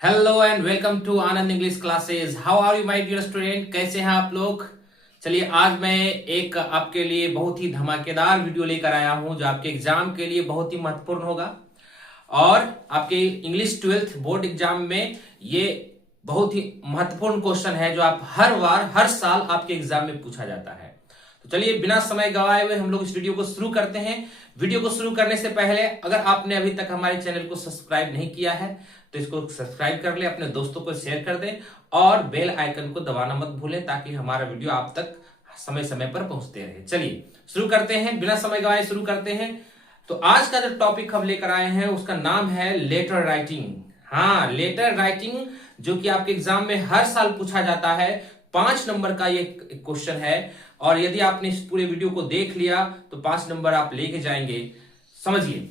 Hello and welcome to Anand English classes. How are you my dear student, कैसे हैं आप लोग। चलिए आज मैं एक आपके लिए बहुत ही धमाकेदार वीडियो लेकर आया हूं जो आपके एग्जाम के लिए बहुत ही महत्वपूर्ण होगा। और आपके इंग्लिश 12th बोर्ड एग्जाम में ये बहुत ही महत्वपूर्ण क्वेश्चन है जो आप हर बार हर साल आपके एग्जाम में पूछा जाता है। तो चलिए बिना समय गवाए हुए हम लोग इस वीडियो को शुरू करते हैं। वीडियो को शुरू करने से पहले अगर आपने अभी तक हमारे चैनल को सब्सक्राइब नहीं किया है तो इसको सब्सक्राइब कर ले, अपने दोस्तों को शेयर कर दें और बेल आइकन को दबाना मत भूलें ताकि हमारा वीडियो आप तक समय समय पर पहुंचते रहे। चलिए शुरू करते हैं, बिना समय गवाए शुरू करते हैं। तो आज का जो टॉपिक हम लेकर आए हैं उसका नाम है लेटर राइटिंग। हाँ, लेटर राइटिंग जो कि आपके एग्जाम में हर साल पूछा जाता है। 5 नंबर का ये क्वेश्चन है और यदि आपने इस पूरे वीडियो को देख लिया तो 5 नंबर आप लेके जाएंगे। समझिए,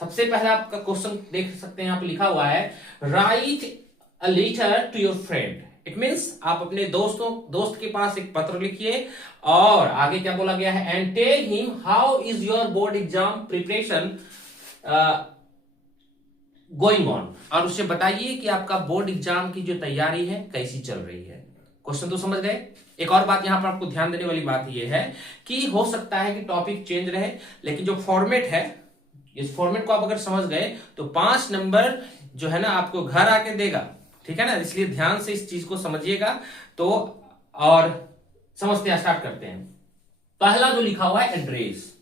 सबसे पहला आपका क्वेश्चन देख सकते हैं, यहाँ पे लिखा हुआ है write a letter to your friend. It means आप अपने दोस्त के पास एक पत्र लिखिए और आगे क्या बोला गया है, and tell him how is your board exam preparation going on. और उससे बताइए कि आपका बोर्ड एग्जाम की जो तैयारी है कैसी चल रही है। क्वेश्चन तो समझ गए। एक और बात यहां पर आपको ध्यान देने वाली बात यह है कि हो सकता है कि टॉपिक चेंज रहे, लेकिन जो फॉर्मेट है इस फॉर्मेट को आप अगर समझ गए तो 5 नंबर जो है ना आपको घर आके देगा। ठीक है ना, इसलिए ध्यान से इस चीज को समझिएगा। तो और समझते स्टार्ट करते हैं। पहला जो लिखा हुआ है एड्रेस,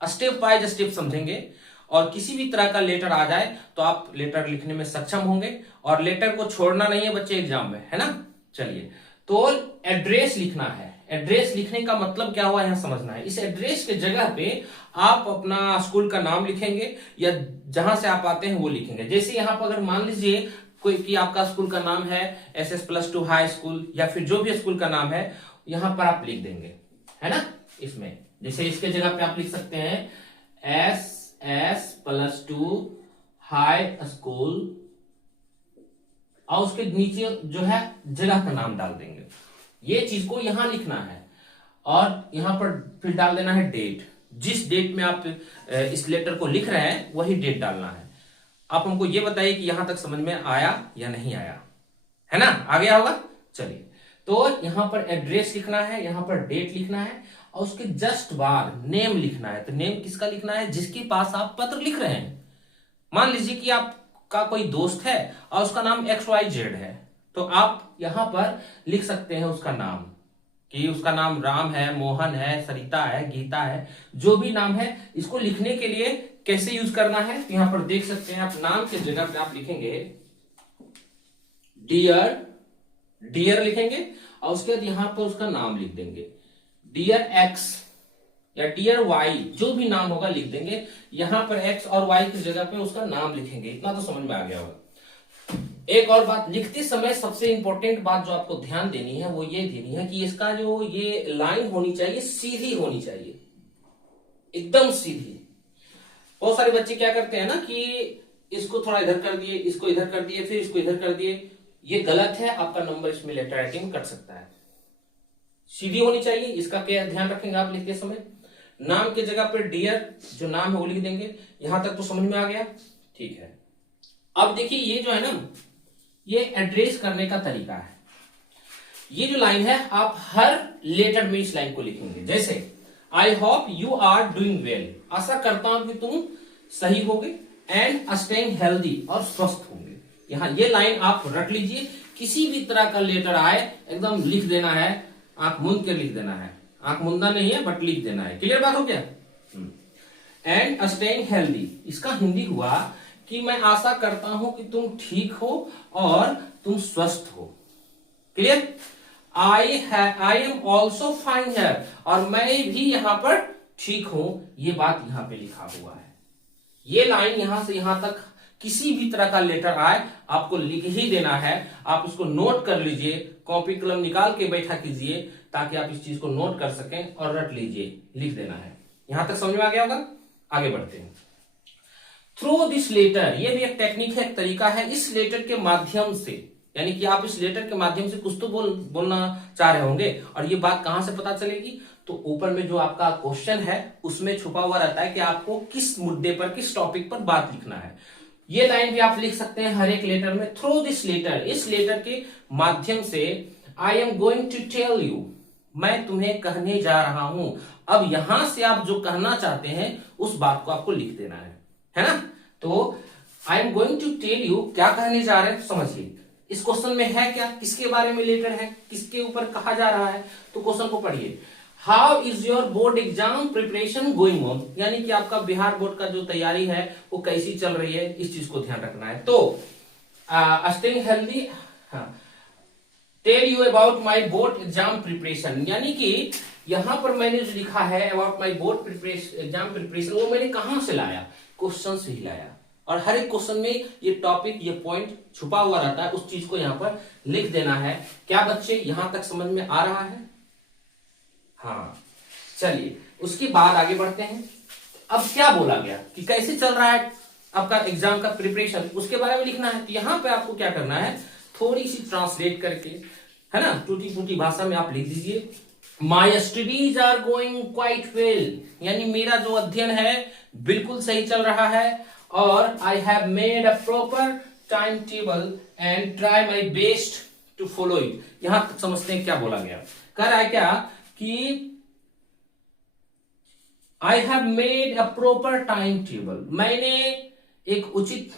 स्टेप बाय स्टेप समझेंगे और किसी भी तरह का लेटर आ जाए तो आप लेटर लिखने में सक्षम होंगे और लेटर को छोड़ना नहीं है बच्चे एग्जाम में, है ना। चलिए, तो एड्रेस लिखना है। एड्रेस लिखने का मतलब क्या हुआ यहां समझना है। इस एड्रेस के जगह पे आप अपना स्कूल का नाम लिखेंगे या जहां से आप आते हैं वो लिखेंगे। जैसे यहां पर अगर मान लीजिए कोई कि आपका स्कूल का नाम है SS+2 हाई स्कूल या फिर जो भी स्कूल का नाम है यहां पर आप लिख देंगे, है ना। इसमें जैसे इसके जगह पे आप लिख सकते हैं SS+2 हाई स्कूल और उसके नीचे जो है जगह का नाम डाल देंगे। ये चीज को यहां लिखना है और यहां पर फिर डाल देना है डेट। जिस डेट में आप इस लेटर को लिख रहे हैं वही डेट डालना है। आप हमको ये बताइए कि यहां तक समझ में आया या नहीं आया, है ना, आ गया होगा। चलिए, तो यहां पर एड्रेस लिखना है, यहां पर डेट लिखना है और उसके जस्ट बाद नेम लिखना है। तो नेम किसका लिखना है, जिसके पास आप पत्र लिख रहे हैं। मान लीजिए कि आपका कोई दोस्त है और उसका नाम XYZ है, तो आप यहां पर लिख सकते हैं उसका नाम, कि उसका नाम राम है, मोहन है, सरिता है, गीता है, जो भी नाम है। इसको लिखने के लिए कैसे यूज करना है, यहां पर देख सकते हैं आप नाम के जगह पे आप लिखेंगे डियर। डियर लिखेंगे और उसके बाद यहां पर उसका नाम लिख देंगे, डियर X या डियर Y, जो भी नाम होगा लिख देंगे। यहां पर X और Y की जगह पे उसका नाम लिखेंगे। इतना तो समझ में आ गया होगा। एक और बात, लिखते समय सबसे इंपॉर्टेंट बात जो आपको ध्यान देनी है वो ये देनी है कि इसका जो ये लाइन होनी चाहिए सीधी होनी चाहिए, एकदम सीधी। बहुत सारे बच्चे क्या करते हैं ना कि इसको थोड़ा इधर कर दिए, इसको इधर कर दिए, फिर इसको इधर कर दिए। ये गलत है, आपका नंबर इसमें लेटर राइटिंग कट सकता है। सीधी होनी चाहिए, इसका क्या ध्यान रखेंगे आप लिखते समय। नाम की जगह पर डियर जो नाम है वो लिख देंगे। यहां तक तो समझ में आ गया, ठीक है। अब देखिए ये जो है ना, ये एड्रेस करने का तरीका है। ये जो लाइन है आप हर लेटर में इस लाइन को लिखेंगे। जैसे I hope you are doing well, आशा करता हूं कि तुम सही होगे, एंड स्टेइंग हेल्दी, और स्वस्थ होंगे। यहां ये लाइन आप रख लीजिए। किसी भी तरह का लेटर आए एकदम लिख देना है, आंख मूंद के लिख देना है। आंख मूंदना नहीं है बट लिख देना है। क्लियर बात हो गया। एंड स्टेइंग हेल्दी, इसका हिंदी हुआ कि मैं आशा करता हूं कि तुम ठीक हो और तुम स्वस्थ हो। Clear. I am also fine है, और मैं भी यहां पर ठीक हूं। ये बात यहां पे लिखा हुआ है। ये लाइन यहां से यहां तक किसी भी तरह का लेटर आए आपको लिख ही देना है। आप उसको नोट कर लीजिए, कॉपी कलम निकाल के बैठा कीजिए ताकि आप इस चीज को नोट कर सकें और रट लीजिए, लिख देना है। यहां तक समझ में आ गया होगा। आगे बढ़ते हैं। थ्रू दिस लेटर, ये भी एक टेक्निक है, एक तरीका है। इस लेटर के माध्यम से, यानी कि आप इस लेटर के माध्यम से कुछ तो बोलना चाह रहे होंगे और ये बात कहां से पता चलेगी, तो ऊपर में जो आपका क्वेश्चन है उसमें छुपा हुआ रहता है कि आपको किस मुद्दे पर, किस टॉपिक पर बात लिखना है। ये लाइन भी आप लिख सकते हैं हर एक लेटर में। थ्रू दिस लेटर, इस लेटर के माध्यम से I am going to tell you, मैं तुम्हें कहने जा रहा हूं। अब यहां से आप जो कहना चाहते हैं उस बात को आपको लिख देना है ना। तो I am going to tell you, क्या कहने जा रहे हैं तो समझिए। इस क्वेश्चन में है क्या, किसके बारे में लेटर है, किसके ऊपर कहा जा रहा है, तो क्वेश्चन को पढ़िए। How is your board exam preparation going on, यानी कि आपका बिहार बोर्ड का जो तैयारी है वो कैसी चल रही है, इस चीज को ध्यान रखना है। तो staying healthy, tell you about my board exam preparation, यानी कि यहां पर मैंने जो लिखा है about my board preparation exam preparation, वो मैंने कहां से लाया, क्वेश्चन से ही लाया। और हर एक क्वेश्चन में ये टॉपिक, ये पॉइंट छुपा हुआ रहता है, उस चीज को यहां पर लिख देना है। क्या बच्चे यहां तक समझ में आ रहा है? हाँ, चलिए उसके बाद आगे बढ़ते हैं। अब क्या बोला गया कि कैसे चल रहा है आपका एग्जाम का प्रिपरेशन, उसके बारे में लिखना है। तो यहां पे आपको क्या करना है, थोड़ी सी ट्रांसलेट करके, है ना, टूटी फूटी भाषा में आप लिख दीजिए, my studies are going quite well, यानी मेरा जो अध्ययन है बिल्कुल सही चल रहा है। और I have made a proper time table and try my best to follow it. यहां तक समझते हैं क्या बोला गया। कह रहा है क्या कि I have made a proper time table, मैंने एक उचित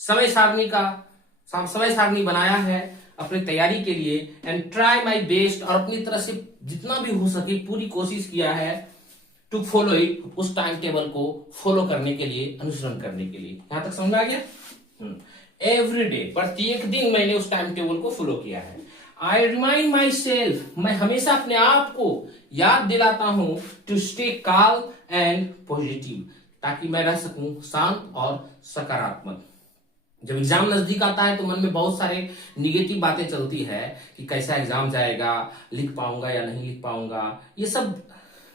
समय सारणी बनाया है अपनी तैयारी के लिए। एंड ट्राई माई बेस्ट, और अपनी तरह से जितना भी हो सके पूरी कोशिश किया है टू फॉलो इट, उस टाइम टेबल को फॉलो करने के लिए, अनुसरण करने के लिए। यहां तक समझ आ गया। एवरी डे, प्रत्येक दिन मैंने उस टाइम टेबल को फॉलो किया है। आई रिमाइंड माई सेल्फ, मैं हमेशा अपने आप को याद दिलाता हूं to stay calm and positive, ताकि मैं रह सकूं शांत और सकारात्मक। जब एग्जाम नजदीक आता है तो मन में बहुत सारे निगेटिव बातें चलती है कि कैसा एग्जाम जाएगा, लिख पाऊंगा या नहीं लिख पाऊंगा, ये सब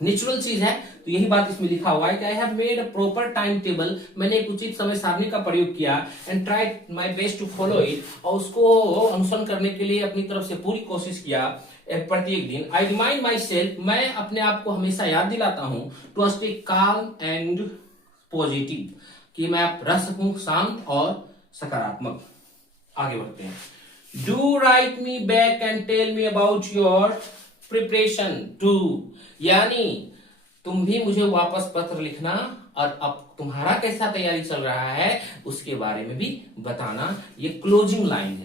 नेचुरल चीज है। तो यही बात इसमें लिखा हुआ है कि I have made a proper time table, मैंने एक उचित समय सारणी का प्रयोग किया। And try my best to follow it, और उसको अनुसरण करने के लिए अपनी तरफ से पूरी कोशिश किया प्रत्येक दिन। आई रिमाइंड माई सेल्फ, मैं अपने आप को हमेशा याद दिलाता हूं to stay calm and positive, कि मैं रह सकूं शांत और सकारात्मक। आगे बढ़ते हैं। Do write me back and tell me about your preparation too, यानी तुम भी मुझे वापस पत्र लिखना और अब तुम्हारा कैसा तैयारी चल रहा है उसके बारे में भी बताना। ये क्लोजिंग लाइन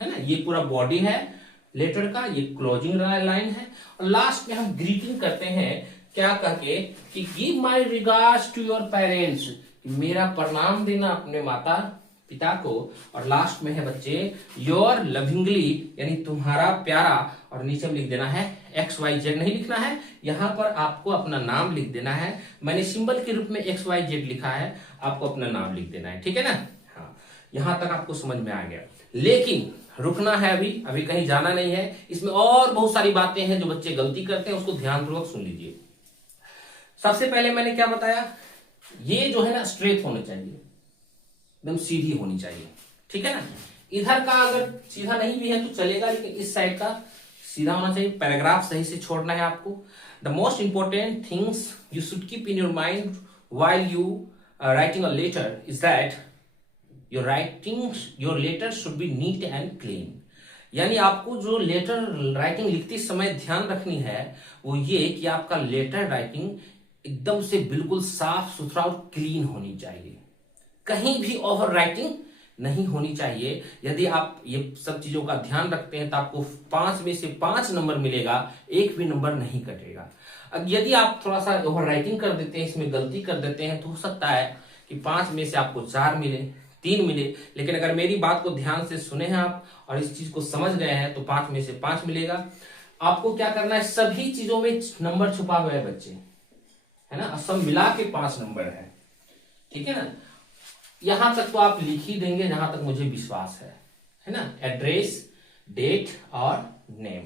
है ना, ये पूरा बॉडी है लेटर का, ये क्लोजिंग लाइन है। और लास्ट में हम ग्रीटिंग करते हैं क्या कहके कि give my regards to your parents, मेरा प्रणाम देना अपने माता पिता को। और लास्ट में है बच्चे योर लविंगली, यानी तुम्हारा प्यारा, और नीचे में लिख देना है XYZ, नहीं लिखना है, यहां पर आपको अपना नाम लिख देना है। मैंने सिंबल के रूप में XYZ लिखा है, आपको अपना नाम लिख देना है, ठीक है ना। हाँ, यहां तक आपको समझ में आ गया। लेकिन रुकना है, अभी कहीं जाना नहीं है। इसमें और बहुत सारी बातें हैं जो बच्चे गलती करते हैं, उसको ध्यानपूर्वक सुन लीजिए। सबसे पहले मैंने क्या बताया, ये जो है ना स्ट्रेट होने चाहिए, एकदम सीधी होनी चाहिए, ठीक है ना। इधर का अगर सीधा नहीं भी है तो चलेगा, लेकिन इस साइड का सीधा होना चाहिए। पैराग्राफ सही से छोड़ना है आपको। The most important things you should keep in your mind while you writing a letter is that your letter should be neat and clean, यानी आपको जो लेटर राइटिंग लिखते समय ध्यान रखनी है वो ये कि आपका लेटर राइटिंग एकदम से बिल्कुल साफ सुथरा और क्लीन होनी चाहिए। कहीं भी ओवर राइटिंग नहीं होनी चाहिए। यदि आप ये सब चीजों का ध्यान रखते हैं तो आपको 5 में से 5 नंबर मिलेगा, एक भी नंबर नहीं कटेगा। अब यदि आप थोड़ा सा ओवर राइटिंग कर देते हैं, इसमें गलती कर देते हैं, तो हो सकता है कि 5 में से आपको 4 मिले, 3 मिले। लेकिन अगर मेरी बात को ध्यान से सुने हैं आप और इस चीज को समझ गए हैं तो 5 में से 5 मिलेगा। आपको क्या करना है, सभी चीजों में नंबर छुपा हुआ है बच्चे, है ना, सब मिला के 5 नंबर है, ठीक है ना। यहां तक तो आप लिख ही देंगे जहां तक मुझे विश्वास है ना। एड्रेस, डेट और नेम।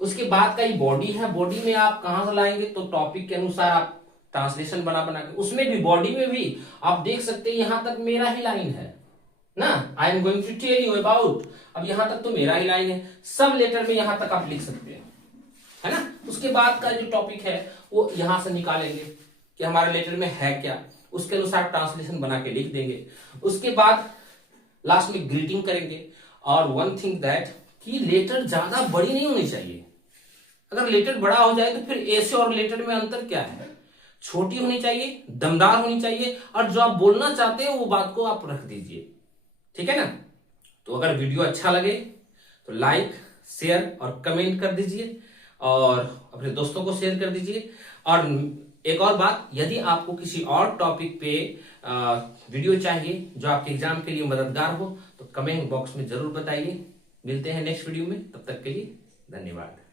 उसके बाद का ये बॉडी है, बॉडी में आप कहां से लाएंगे, तो टॉपिक के अनुसार आप ट्रांसलेशन बना के, उसमें भी बॉडी में भी आप देख सकते हैं यहां तक मेरा ही लाइन है ना, I am going to tell you about, अब यहां तक तो मेरा ही लाइन है। सब लेटर में यहां तक आप लिख सकते हैं, है ना। उसके बाद का जो टॉपिक है वो यहां से निकालेंगे कि हमारे लेटर में है क्या, उसके अनुसार ट्रांसलेशन बना के लिख देंगे। उसके बाद लास्ट में ग्रीटिंग करेंगे। और वन थिंग दैट कि लेटर ज्यादा बड़ी नहीं होनी चाहिए। अगर लेटर बड़ा हो जाए तो फिर ऐसे और लेटर में अंतर क्या है? छोटी होनी चाहिए, दमदार होनी चाहिए, और जो आप बोलना चाहते हैं वो बात को आप रख दीजिए। ठीक है ना? तो अगर वीडियो अच्छा लगे तो लाइक, शेयर और कमेंट कर दीजिए, और अपने दोस्तों को शेयर कर दीजिए। और एक और बात, यदि आपको किसी और टॉपिक पे वीडियो चाहिए जो आपके एग्जाम के लिए मददगार हो तो कमेंट बॉक्स में जरूर बताइए। मिलते हैं नेक्स्ट वीडियो में, तब तक के लिए धन्यवाद।